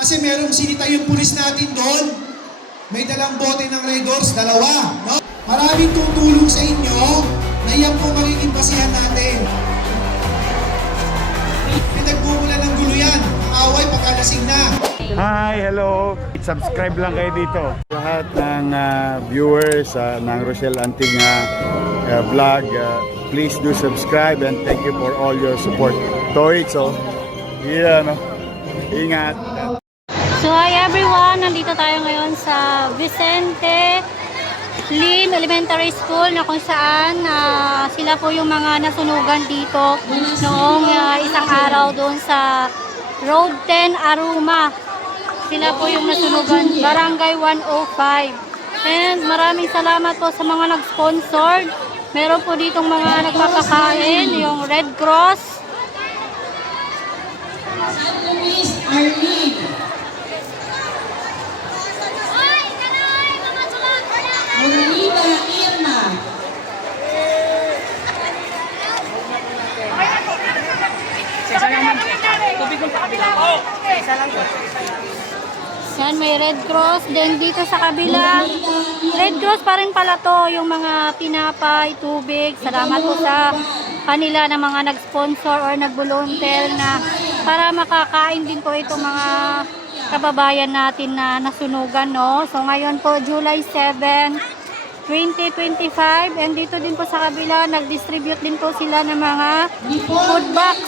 Kasi merong sinita yung pulis natin doon. May dalang bote ng Red Doors, dalawa. No? Maraming tutulong sa inyo na yan po magiging basihan natin. Pinagmumula ng gulo yan. Ang away pagkalasing na. Hi, hello. Subscribe lang kayo dito. Lahat ng viewers ng Rochelle Antigna vlog, please do subscribe and thank you for all your support. Toitso, ingat. So hi everyone, nandito tayo ngayon sa Vicente Lim Elementary School na kung saan sila po yung mga nasunugan dito noong isang araw doon sa Road 10 Aruma. Sila po yung nasunugan, Barangay 105. And maraming salamat po sa mga nag-sponsor. Meron po ditong mga nagpapakain, yung Red Cross. San Luis Army. Munida Irma. Yan, may Red Cross. Then dito sa kabila, Red Cross pa rin pala to, yung mga tinapay, tubig. Salamat po sa kanila na mga nag-sponsor or nag-volunteer na para makakain din po itong mga kababayan natin na nasunugan, no? So ngayon po, July 7, 2025. And dito din po sa kabila, nag-distribute din po sila ng mga food box.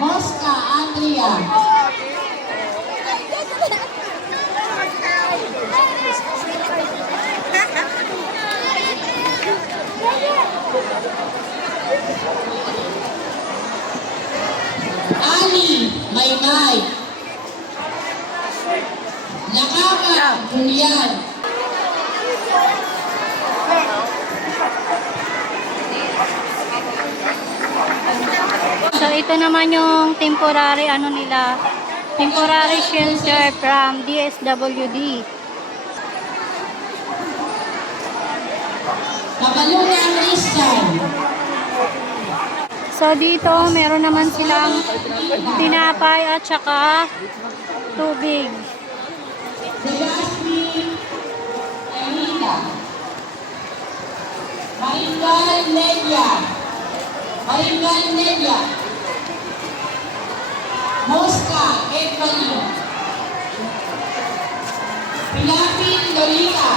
Mosca Andrea. Ali Maymay. Nakaka Julian. So ito naman yung temporary temporary shelter from DSWD. Kabalungan Christian. So dito meron naman silang tinapay at saka tubig. Degaspi Elida. Maringal Nelia. Maringal Nelia. Mosca Evelyn. Pilapin Lolita.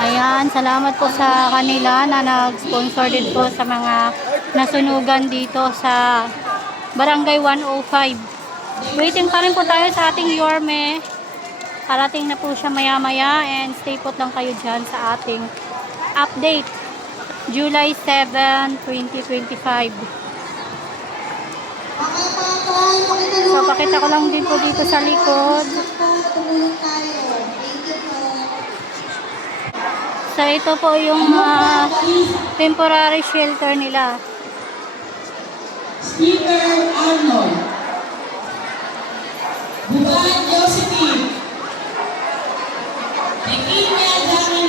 Ayan, salamat po sa kanila na nag-sponsor din po sa mga nasunugan dito sa Barangay 105. Waiting pa rin po tayo sa ating Yorme. Parating na po siya maya-maya and stay put lang kayo dyan sa ating update. July 7, 2025. So, pakita ko lang din po dito sa likod. So, ito po yung temporary shelter nila. Speaker Arnold. Bukan Josephine. Tekinia Dani.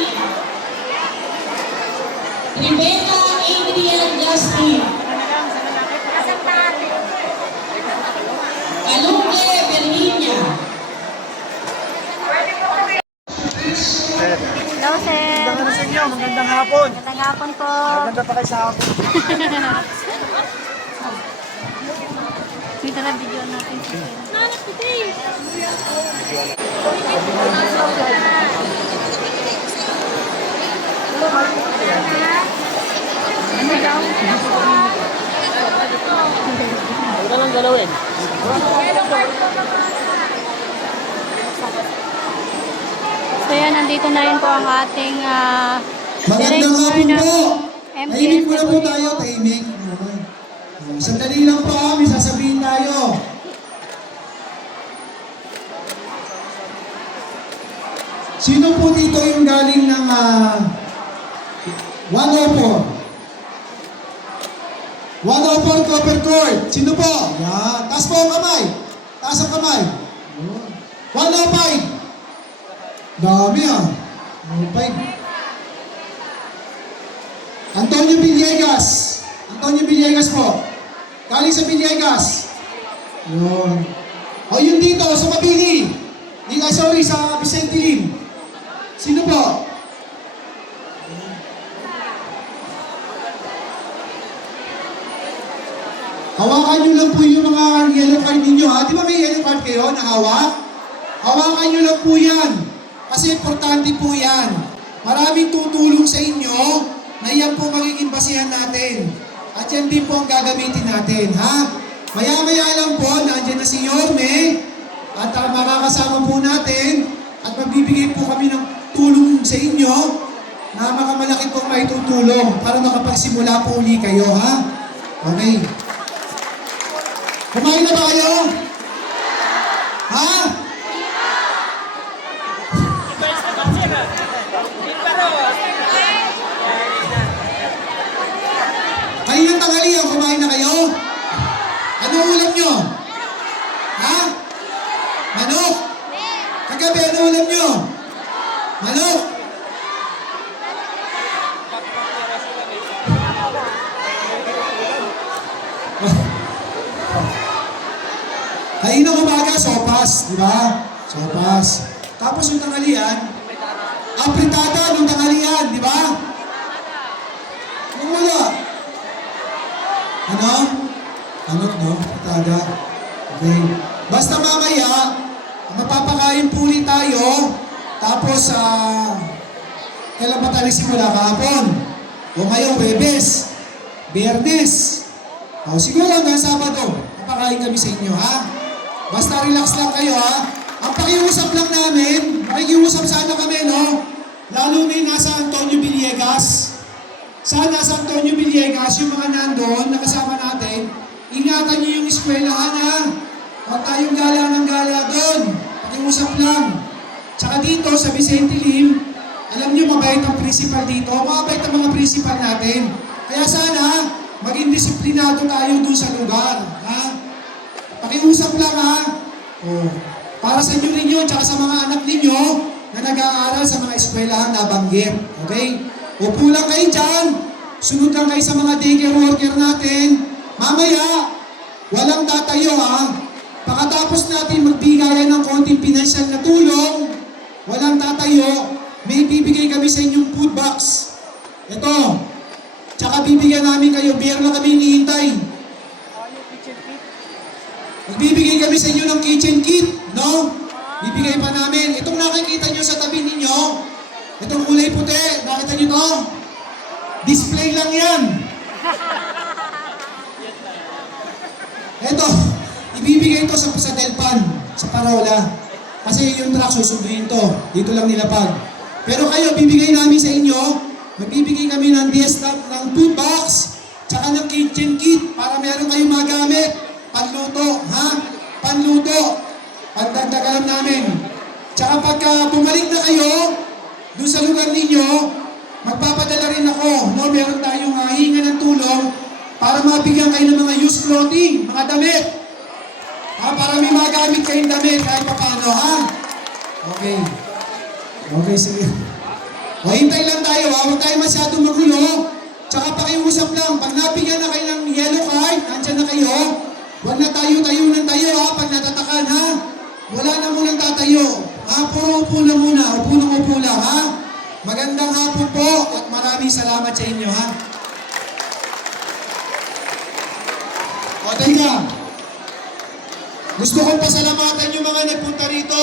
Rebecca Adrian Justin. Kalunge Virginia. Hello, sir. Magandang sa inyo, magandang hapon. Magandang hapon po. Maganda pa kayo sa hapon. Dito na video natin. Ano daw? Huwag lang galawin. So yan, nandito na rin po ang ating Magandang hapon po. Tahimik muna po MPSW. tayo, tahimik. Sandali lang po, may sasabihin tayo. Sino po dito yung galing ng 104? 104 Copper Court. Sino po? Yan. Taas po ang kamay. Taas ang kamay. 105. Dami 105. Antonio Villegas. Antonio Villegas po. Galing sa Villegas. Yun. O yun dito, sa Mabini. Dito, sorry, sa Vicente Lim. Sino po? Hawakan nyo lang po yung mga yellow card ninyo, ha? Di ba may yellow card kayo na hawak? Hawakan nyo lang po yan. Kasi importante po yan. Maraming tutulong sa inyo na yan po magiging basihan natin. At yan din po ang gagamitin natin, ha? Maya-maya lang po, nandiyan na si Yorme. At makakasama po natin. At magbibigay po kami ng tulong sa inyo na mga malaki pong may tutulong para makapagsimula po uli kayo, ha? Okay. Kumain na ba kayo? Ha? Kayo ng tanghalian, kumain na kayo? Ano ulam nyo? Ha? Manok? Kagabi, ano ulam nyo? Manok? Kain ng umaga, sopas, di ba? Sopas. Tapos yung tanghalian, apritada nung tanghalian, di ba? Nung wala. Ano? Ano, no? Apritada. Okay. Basta mamaya, mapapakain po ulit tayo. Tapos, kailan ba tayo nagsimula kahapon? O ngayon, Webes, Biyernes. O siguro hanggang Sabado, mapakain kami sa inyo, ha? Basta relax lang kayo, ha? Ang pakiusap lang namin, makikiusap sana kami, no? Lalo na yung nasa Antonio Villegas. Sana sa Antonio Villegas, yung mga nandun, nakasama natin, ingatan nyo yung eskwelahan, ha? Huwag tayong gala ng gala doon. Pakiusap lang. Tsaka dito, sa Vicente Lim, alam nyo, mabait ang principal dito. Mabait ang mga principal natin. Kaya sana, maging disiplinado tayo doon sa lugar, ha? Pakiusap lang, ha? Oh. Para sa inyo ninyo, tsaka sa mga anak ninyo na nag-aaral sa mga eskwelahan na banggit. Okay? Upo lang kayo dyan. Sunod lang kayo sa mga daycare worker natin. Mamaya, walang tatayo, ha? Pagkatapos natin magbigayan ng konting pinansyal na tulong, walang tatayo, may bibigay kami sa inyong food box. Ito. Tsaka bibigyan namin kayo, beer na kami hinihintay. Magbibigay kami sa inyo ng kitchen kit, no? Bibigay pa namin. Itong nakikita nyo sa tabi ninyo, itong kulay puti, nakita nyo to? Display lang yan. Ito, ibibigay ito sa Delpan, sa Parola. Kasi yung truck susunduin to. Dito lang nilapag. Pero kayo, bibigay namin sa inyo, magbibigay kami ng ng food box, tsaka ng kitchen kit para meron kayong magamit. Panluto, ha? Panluto. Pagdagdagalan namin. Tsaka pagka bumalik na kayo, doon sa lugar ninyo, magpapadala rin ako. No? Meron tayong hinga ng tulong para mabigyan kayo ng mga used clothing, mga damit. Ha? Para may magamit kayong damit kahit pa paano, ha? Okay. Okay, sige. O, hintay lang tayo, ha? Huwag tayo masyadong magulo. Tsaka pakiusap lang, pag nabigyan na kayo ng yellow card, nandyan na kayo, huwag na tayo-tayo ng tayo, ha? Pag natatakan, ha? Wala na munang tatayo. Ha? Puro upo na muna. Upo na upo lang, ha? Magandang hapon po at maraming salamat sa inyo, ha? O, teka. Gusto kong pasalamatan yung mga nagpunta rito,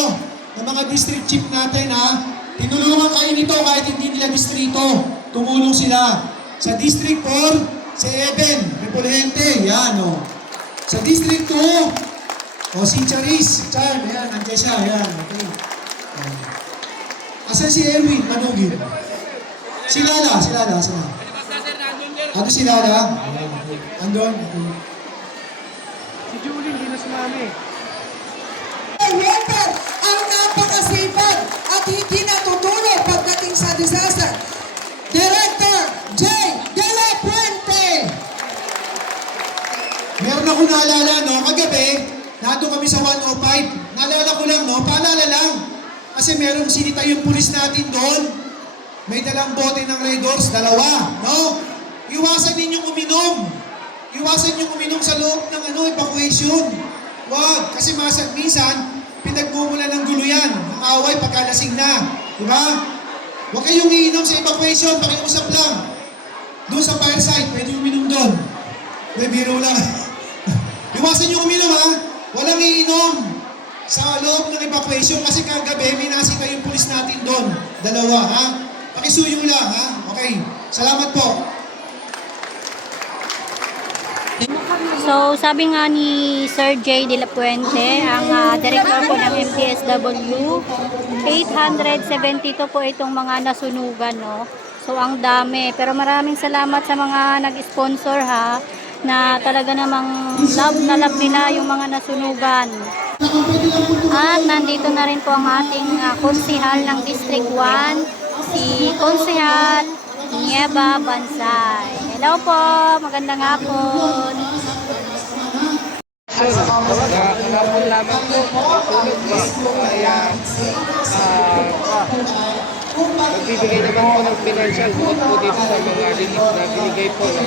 ng mga district chief natin, ha? Tinulungan kayo nito kahit hindi nila distrito. Tumulong sila. Sa District 4, si Eben, Repulente, yan, o. Sa District 2, si Charis, Charm, yan, nandiyan siya, yan, okay. Asan si Erwin, Manugin? Si Lala, asan na? Ano si Lala? Andon? Si Julie, hindi na sumali. Worker ang napakasipag at hindi natutulog pagdating sa disaster. Director J. De La Puente. Meron ako naalala, no? Kagabi, nandun kami sa 105. Naalala ko lang, no? Paalala lang. Kasi merong sinita yung pulis natin doon. May dalang bote ng Red Doors, dalawa, no? Iwasan ninyong uminom Iwasan nyo uminom sa loob ng evacuation. Wag, kasi minsan, pinagmumulan ng gulo yan, ng away pagkalasing na. Diba? Huwag kayong iinom sa evacuation, pakiusap lang. Doon sa fire site, pwede uminom doon. May biro lang. Iwasan nyo uminom ha. Walang iinom sa loob ng evacuation kasi kagabi, minasita yung pulis natin doon. 2 ha. Pakisuyo lang ha. Okay. Salamat po. So, sabi nga ni Sir J. De La Puente, ang director po ng MPSW, 872 po itong mga nasunugan, no? So, ang dami. Pero maraming salamat sa mga nag-sponsor, ha, na talaga namang love na love nila yung mga nasunugan. At nandito na rin po ang ating konsihal ng District 1, si Konsihal Nieva Bansay. Hello po, magandang hapon. Kahapon lamang po, tulog ba? Kaya magbibigay naman po ng financial bukod po dito sa mga relief na binigay po ng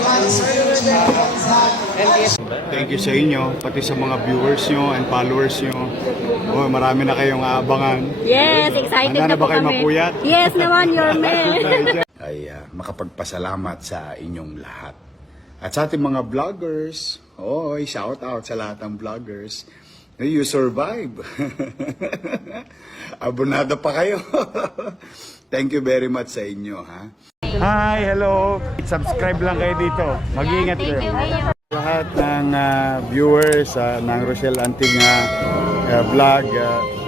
NDS. Thank you sa inyo, pati sa mga viewers nyo and followers nyo. Oh, marami na kayong aabangan. Yes, excited Handa na po ba kayo kami. mapuyat? Yes naman, your man. Ay makapagpasalamat sa inyong lahat. At sa ating mga vloggers, shout out sa lahat ng vloggers. You survive. Abonado pa kayo. Thank you very much sa inyo, ha? Hi, hello. Subscribe lang kayo dito. Mag-iingat kayo. Lahat ng viewers ng Rochelle Antigna vlog,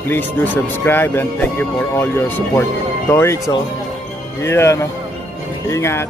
please do subscribe and thank you for all your support. Toy, so, ingat.